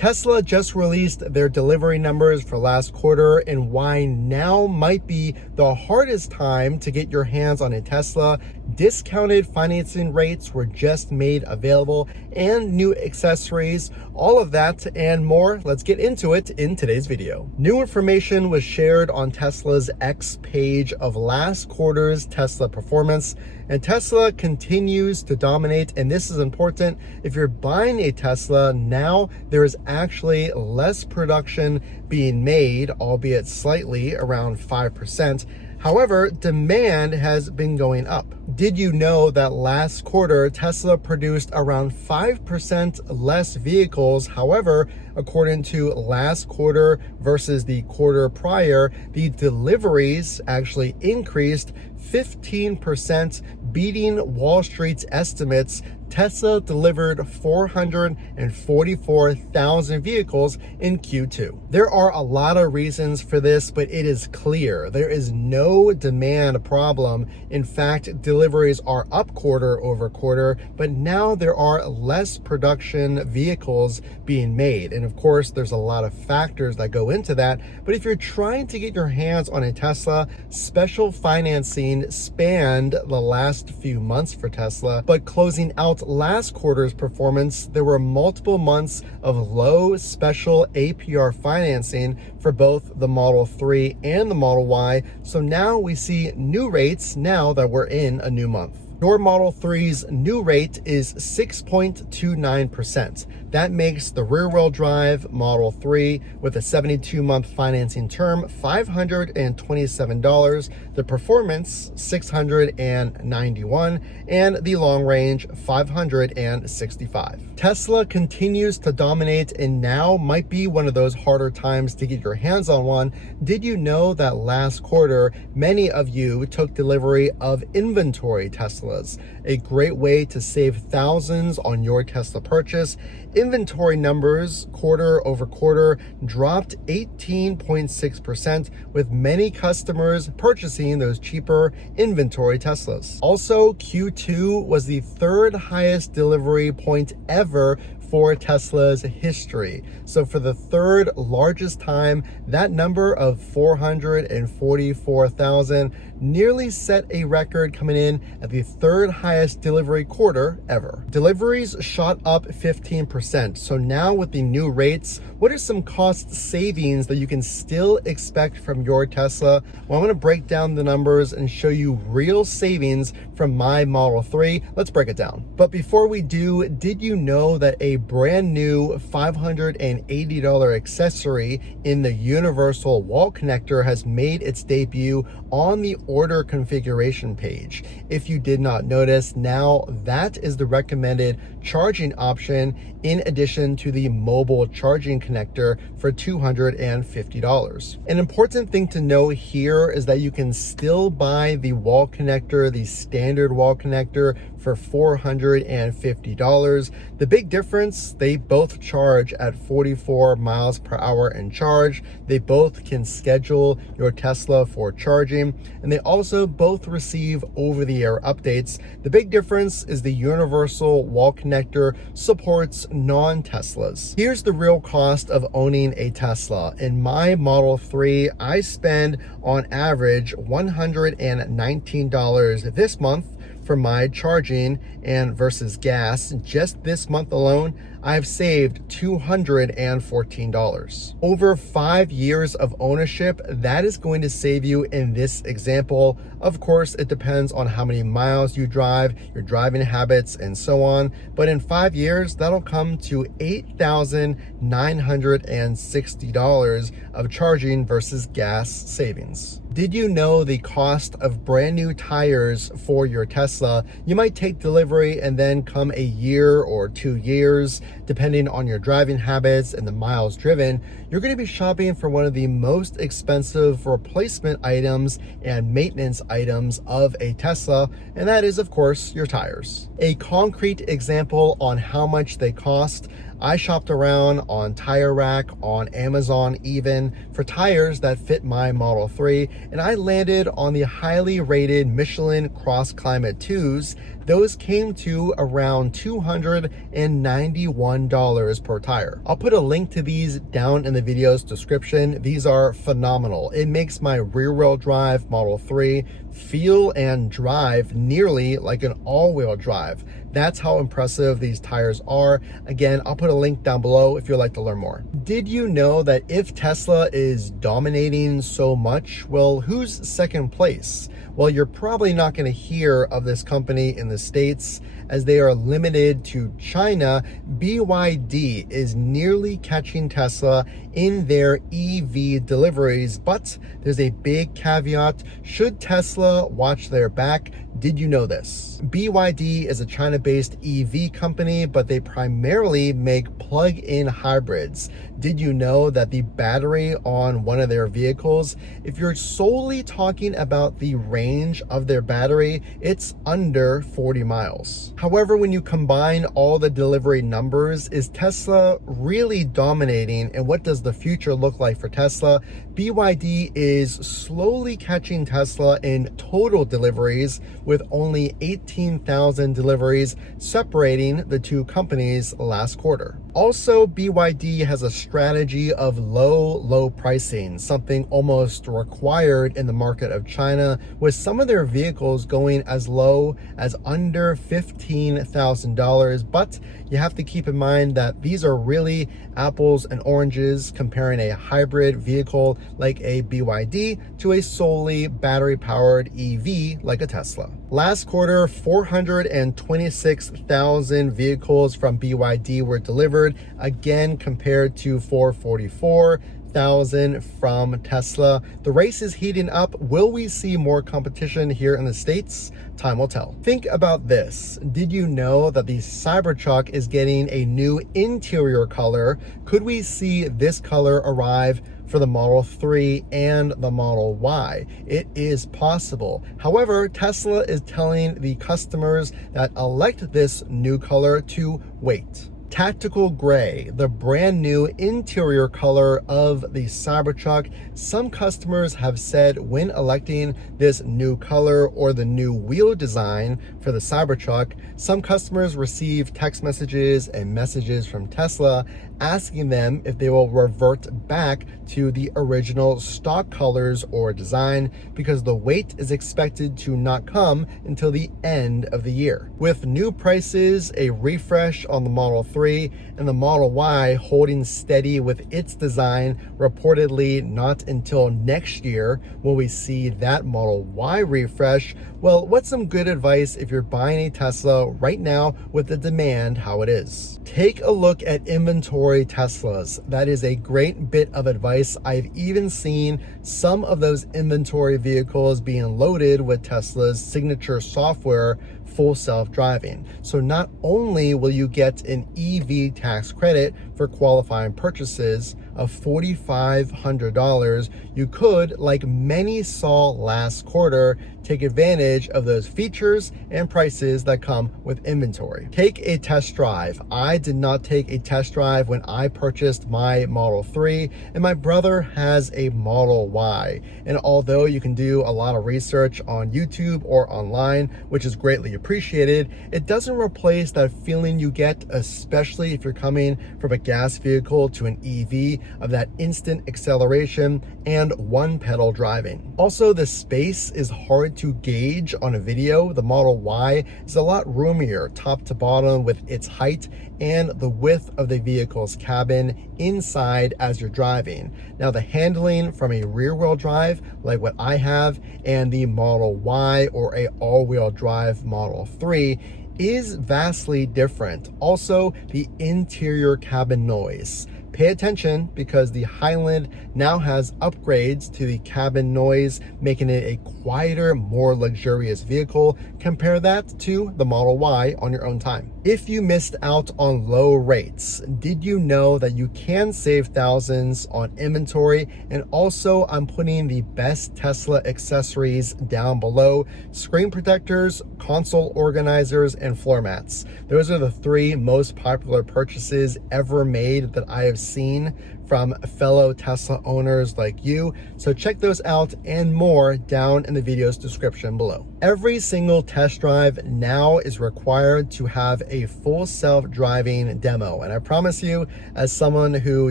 Tesla just released their delivery numbers for last quarter, and why now might be the hardest time to get your hands on a Tesla. Discounted financing rates were just made available and new accessories, all of that and more. Let's get into it in today's video. New information was shared on Tesla's X page of last quarter's Tesla performance, and Tesla continues to dominate. And this is important. If you're buying a Tesla now, there is actually less production being made, albeit slightly, around 5%. However, demand has been going up. Did you know that last quarter, Tesla produced around 5% less vehicles? However, according to last quarter versus the quarter prior, the deliveries actually increased 15%, beating Wall Street's estimates. Tesla delivered 444,000 vehicles in Q2. There are a lot of reasons for this, but it is clear there is no demand problem. In fact, deliveries are up quarter over quarter, but now there are less production vehicles being made. And of course, there's a lot of factors that go into that. But if you're trying to get your hands on a Tesla, special financing spanned the last few months for Tesla, but closing out last quarter's performance, there were multiple months of low special APR financing for both the Model 3 and the Model Y. So now we see new rates now that we're in a new month. Your Model 3's new rate is 6.29%. That makes the rear-wheel drive Model 3 with a 72-month financing term $527, the performance $691, and the long range $565. Tesla continues to dominate and now might be one of those harder times to get your hands on one. Did you know that last quarter, many of you took delivery of inventory Teslas? A great way to save thousands on your Tesla purchase. Inventory numbers quarter over quarter dropped 18.6%, with many customers purchasing those cheaper inventory Teslas. Also, Q2 was the third highest delivery point ever for Tesla's history. So for the third largest time, that number of 444,000 nearly set a record, coming in at the third highest delivery quarter ever. Deliveries shot up 15%. So now with the new rates, what are some cost savings that you can still expect from your Tesla? Well, I'm gonna break down the numbers and show you real savings from my Model 3. Let's break it down. But before we do, did you know that a brand new $580 accessory in the universal wall connector has made its debut on the order configuration page? If you did not notice, now that is the recommended charging option in addition to the mobile charging connector for $250. An important thing to know here is that you can still buy the wall connector, the standard wall connector, for $450. The big difference, they both charge at 44 miles per hour and charge. They both can schedule your Tesla for charging, and they also both receive over-the-air updates. The big difference is the universal wall connector supports non-Teslas. Here's the real cost of owning a Tesla. In my Model 3, I spend on average $119 this month for my charging, and versus gas, just this month alone, I've saved $214. Over 5 years of ownership, that is going to save you in this example. Of course, it depends on how many miles you drive, your driving habits, and so on. But in 5 years, that'll come to $8,960 of charging versus gas savings. Did you know the cost of brand new tires for your Tesla? You might take delivery and then come a year or 2 years, depending on your driving habits and the miles driven, you're going to be shopping for one of the most expensive replacement items and maintenance items of a Tesla, and that is, of course, your tires. A concrete example on how much they cost: I shopped around on Tire Rack, on Amazon even, for tires that fit my Model 3, and I landed on the highly rated Michelin Cross Climate 2s. those came to around $291 per tire. I'll put a link to these down in the video's description. These are phenomenal. It makes my rear-wheel drive Model 3 feel and drive nearly like an all-wheel drive. That's how impressive these tires are. Again, I'll put a link down below if you'd like to learn more. Did you know that if Tesla is dominating so much, well, who's second place? Well, you're probably not going to hear of this company in the States as they are limited to China. BYD is nearly catching Tesla in their EV deliveries, but there's a big caveat. Should Tesla watch their back? Did you know this? BYD is a China-based EV company, but they primarily make plug-in hybrids. Did you know that the battery on one of their vehicles, if you're solely talking about the range of their battery, it's under 40 miles. However, when you combine all the delivery numbers, is Tesla really dominating, and what does the future look like for Tesla? BYD is slowly catching Tesla in total deliveries, with only 18,000 deliveries separating the two companies last quarter. Also, BYD has a strategy of low pricing, something almost required in the market of China, with some of their vehicles going as low as under $15,000. But you have to keep in mind that these are really apples and oranges, comparing a hybrid vehicle like a BYD to a solely battery-powered EV like a Tesla. Last quarter, 426,000 vehicles from BYD were delivered, again compared to 444,000 from Tesla. The race is heating up. Will we see more competition here in the States? Time will tell. Think about this. Did you know that the Cybertruck is getting a new interior color? Could we see this color arrive for the Model 3 and the Model Y? It is possible. However, Tesla is telling the customers that elect this new color to wait. Tactical Gray, the brand new interior color of the Cybertruck. Some customers have said when electing this new color or the new wheel design for the Cybertruck, some customers receive text messages and messages from Tesla asking them if they will revert back to the original stock colors or design, because the wait is expected to not come until the end of the year. With new prices, a refresh on the Model 3, and the Model Y holding steady with its design, reportedly not until next year will we see that Model Y refresh. Well, what's some good advice if you're buying a Tesla right now with the demand how it is? Take a look at inventory Teslas. That is a great bit of advice. I've even seen some of those inventory vehicles being loaded with Tesla's signature software, full self-driving. So not only will you get an EV tax credit for qualifying purchases of $4,500, you could, like many saw last quarter, take advantage of those features and prices that come with inventory. Take a test drive. I did not take a test drive when I purchased my Model 3, and my brother has a Model Y. And although you can do a lot of research on YouTube or online, which is greatly appreciated, it doesn't replace that feeling you get, especially if you're coming from a gas vehicle to an EV, of that instant acceleration and one pedal driving. Also, the space is hard to gauge on a video. The Model Y is a lot roomier top to bottom with its height and the width of the vehicle's cabin inside as you're driving. Now, the handling from a rear-wheel drive like what I have and the Model Y or a all-wheel drive Model 3 is vastly different. Also, the interior cabin noise. Pay attention, because the Highland now has upgrades to the cabin noise, making it a quieter, more luxurious vehicle. Compare that to the Model Y on your own time. If you missed out on low rates, did you know that you can save thousands on inventory? And also, I'm putting the best Tesla accessories down below: screen protectors, console organizers, and floor mats. Those are the 3 most popular purchases ever made that I have seen from fellow Tesla owners like you. So check those out and more down in the video's description below. Every single test drive now is required to have a full self-driving demo. And I promise you, as someone who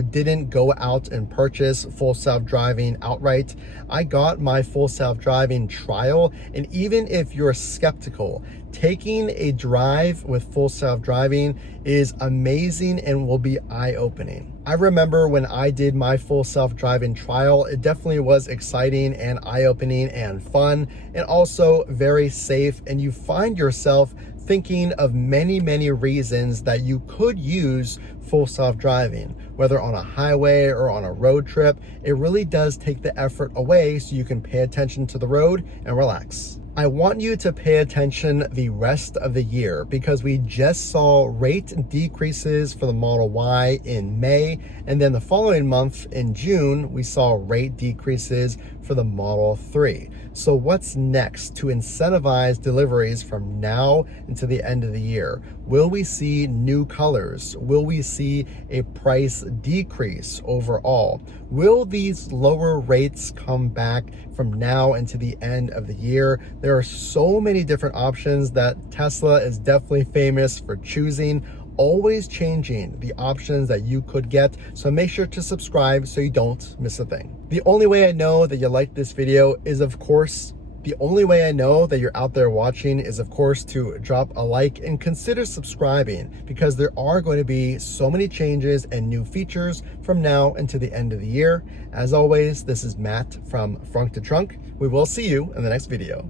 didn't go out and purchase full self-driving outright, I got my full self-driving trial. And even if you're skeptical, taking a drive with full self-driving is amazing and will be eye-opening. I remember when I did my full self-driving trial, it definitely was exciting and eye-opening and fun, and also very safe. And you find yourself thinking of many reasons that you could use full self-driving, whether on a highway or on a road trip. It really does take the effort away so you can pay attention to the road and relax. I want you to pay attention the rest of the year because we just saw rate decreases for the Model Y in May, and then the following month in June, we saw rate decreases for the Model 3. So what's next to incentivize deliveries from now into the end of the year? Will we see new colors? Will we see a price decrease overall? Will these lower rates come back from now into the end of the year? There are so many different options that Tesla is definitely famous for choosing, always changing the options that you could get. So make sure to subscribe so you don't miss a thing. The only way I know that you like this video is, of course, the only way I know that you're out there watching is, of course, to drop a like and consider subscribing, because there are going to be so many changes and new features from now until the end of the year. As always, this is Matt from Frunk to Trunk. We will see you in the next video.